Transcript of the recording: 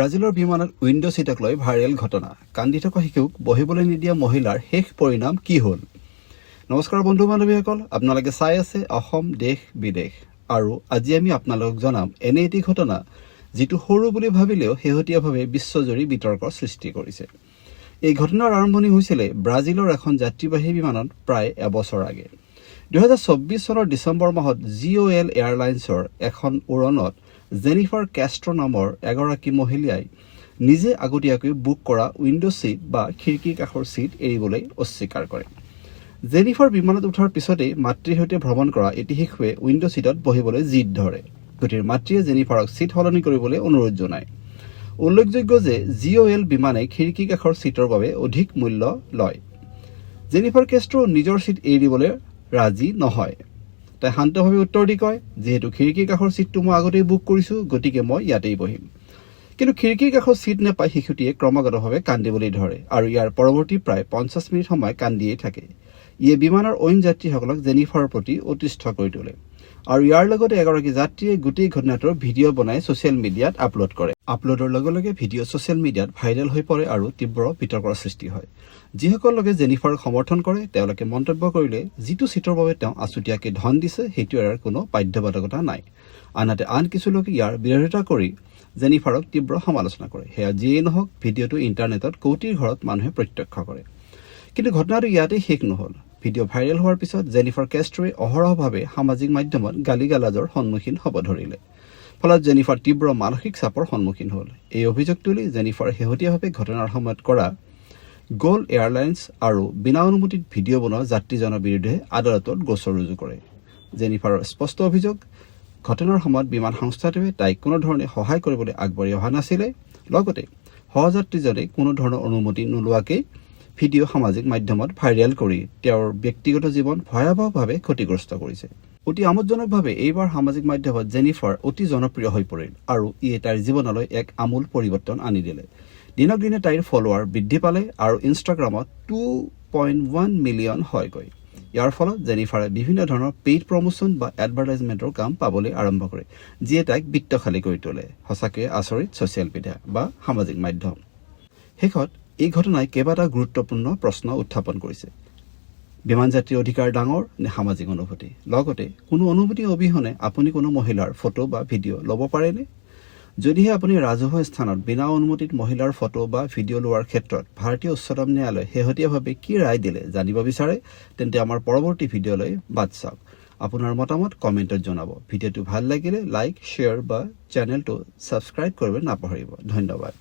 ব্ৰাজিলৰ বিমানত উইণ্ডো ছিটক লৈ ভাইৰেল ঘটনা। কান্দি থকা শিশুক বহিবলৈ নিদিয়া মহিলাৰ শেষ পৰিণাম কি হ'ল? নমস্কাৰ বন্ধু বান্ধৱীসকল, আপোনালোকে চাই আছে অসম দেশ বিদেশ। আৰু আজি আমি আপোনালোকক জনাম এনে এটি ঘটনা যিটো সৰু বুলি ভাবিলেও শেহতীয়াভাৱে বিশ্বজুৰি বিতৰ্কৰ সৃষ্টি কৰিছে। এই ঘটনাৰ আৰম্ভণি হৈছিলে ব্ৰাজিলৰ এখন যাত্ৰীবাহী বিমানত প্ৰায় এবছৰ আগে। 2024 চনৰ ডিচেম্বৰ মাহত GOL এয়াৰলাইন্সৰ এখন উৰণত জেনিফাৰ কেষ্ট্ৰ নামৰ এগৰাকী মহিলাই নিজে আগতীয়াকৈ বুক কৰা উইণ্ডো ছিট বা খিৰিকীৰ কাষৰ ছিট এৰিবলৈ অস্বীকাৰ কৰে। জেনিফাৰ বিমানত উঠাৰ পিছতেই মাতৃৰ সৈতে ভ্ৰমণ কৰা এটি শিশুৱে উইণ্ডো ছিটত বহিবলৈ জিদ ধৰে। গতিকে মাতৃয়ে জেনিফাৰক ছিট সলনি কৰিবলৈ অনুৰোধ জনায়। উল্লেখযোগ্য যে GOL বিমানে খিৰিকী কাষৰ ছিটৰ বাবে অধিক মূল্য লয়। জেনিফাৰ কেষ্ট্ৰ নিজৰ ছিট এৰি দিবলৈ ৰাজি নহয়। তাই শান্তভাৱে উত্তৰ দি কয়, যিহেতু খিৰিকীৰ কাষৰ ছিটটো মই আগতেই বুক কৰিছোঁ, গতিকে মই ইয়াতেই বহিম। কিন্তু খিৰিকীৰ কাষৰ ছিট নাপাই শিশুটিয়ে ক্ৰমাগতভাৱে কান্দিবলৈ ধৰে আৰু ইয়াৰ পৰৱৰ্তী প্ৰায় 50 মিনিট সময় কান্দিয়েই থাকে। ইয়ে বিমানৰ অইন যাত্ৰীসকলক জেনিফাৰৰ প্ৰতি অতিষ্ঠ কৰি তোলে আৰু ইয়াৰ লগতে এগৰাকী যাত্ৰীয়ে গোটেই ঘটনাটোৰ ভিডিঅ' বনাই ছ'চিয়েল মিডিয়াত আপলোড কৰে। আপলোডৰ লগে লগে ভিডিঅ' ছ'চিয়েল মিডিয়াত ভাইৰেল হৈ পৰে আৰু তীব্ৰ বিতৰ্কৰ সৃষ্টি হয়। যিসকল লোকে জেনিফাৰক সমৰ্থন কৰে তেওঁলোকে মন্তব্য কৰিলে, যিটো ছিটৰ বাবে তেওঁ আছুতীয়াকৈ ধন দিছে সেইটো এৰাৰ কোনো বাধ্যবাধকতা নাই। আনহাতে আন কিছু লোকে ইয়াৰ বিৰোধিতা কৰি জেনিফাৰক তীব্ৰ সমালোচনা কৰে। সেয়া যিয়েই নহওক, ভিডিঅ'টো ইণ্টাৰনেটত কৌটিৰ ঘৰত মানুহে প্ৰত্যক্ষ কৰে। কিন্তু ঘটনাটো ইয়াতেই শেষ নহ'ল। ভিডিঅ' ভাইৰেল হোৱাৰ পিছত জেনিফাৰ কেষ্ট্ৰই অহৰহভাৱে সামাজিক মাধ্যমত গালি-গালাজৰ সন্মুখীন হ'ব ধৰিলে। ফলত জেনিফাৰ তীব্ৰ মানসিক চাপৰ সন্মুখীন হ'ল। এই অভিযোগ তুলি জেনিফাৰে শেহতীয়াভাৱে ঘটনাৰ সময়ত কৰা GOL এয়াৰলাইন্স আৰু বিনা অনুমতিত ভিডিঅ' বনোৱা যাত্ৰীজনৰ বিৰুদ্ধে আদালতত গোচৰ ৰুজু কৰে। জেনিফাৰৰ স্পষ্ট অভিযোগ, ঘটনাৰ সময়ত বিমান সংস্থাটোৱে তাইক কোনো ধৰণে সহায় কৰিবলৈ আগবাঢ়ি অহা নাছিলে। লগতে সহযাত্ৰীজনে কোনো ধৰণৰ অনুমতি নোলোৱাকৈ ভিডিঅ' সামাজিক মাধ্যমত ভাইৰেল কৰি তেওঁৰ ব্যক্তিগত জীৱন ভয়াৱহভাৱে ক্ষতিগ্ৰস্ত কৰিছে। অতি আমোদজনকভাৱে এইবাৰ সামাজিক মাধ্যমত জেনিফাৰ অতি জনপ্ৰিয় হৈ পৰিল আৰু ইয়ে তাইৰ জীৱনলৈ এক আমূল পৰিৱৰ্তন আনি দিলে। দিনক দিনে তাইৰ ফলোৱাৰ বৃদ্ধি পালে আৰু ইনষ্টাগ্ৰামত 2.1 মিলিয়ন হয়গৈ। ইয়াৰ ফলত জেনিফাৰে বিভিন্ন ধৰণৰ পেইড প্ৰমোশ্যন বা এডভাৰটাইজমেণ্টৰ কাম পাবলৈ আৰম্ভ কৰে, যিয়ে তাইক বিত্তশালী কৰি তোলে। সঁচাকৈয়ে আচৰিত ছ'চিয়েল মিডিয়া বা সামাজিক মাধ্যম। শেষত এই ঘটনাই কেইবাটা গুৰুত্বপূৰ্ণ প্ৰশ্ন উত্থাপন কৰিছে। বিমান যাত্ৰীৰ অধিকাৰ ডাঙৰ নে সামাজিক অনুভূতি? লগতে কোনো অনুমতি অবিহনে আপুনি কোনো মহিলাৰ ফটো বা ভিডিঅ' ল'ব পাৰেনে? যদিহে আপুনি ৰাজহুৱা স্থানত বিনা অনুমতিত মহিলাৰ ফটো বা ভিডিঅ' লোৱাৰ ক্ষেত্ৰত ভাৰতীয় উচ্চতম ন্যায়ালয়ে শেহতীয়াভাৱে কি ৰায় দিলে জানিব বিচাৰে, তেন্তে আমাৰ পৰৱৰ্তী ভিডিঅ'লৈ বাট চাওক। আপোনাৰ মতামত কমেণ্টত জনাব। ভিডিঅ'টো ভাল লাগিলে লাইক, শ্বেয়াৰ বা চেনেলটো ছাবস্ক্ৰাইব কৰিব নাপাহৰিব। ধন্যবাদ।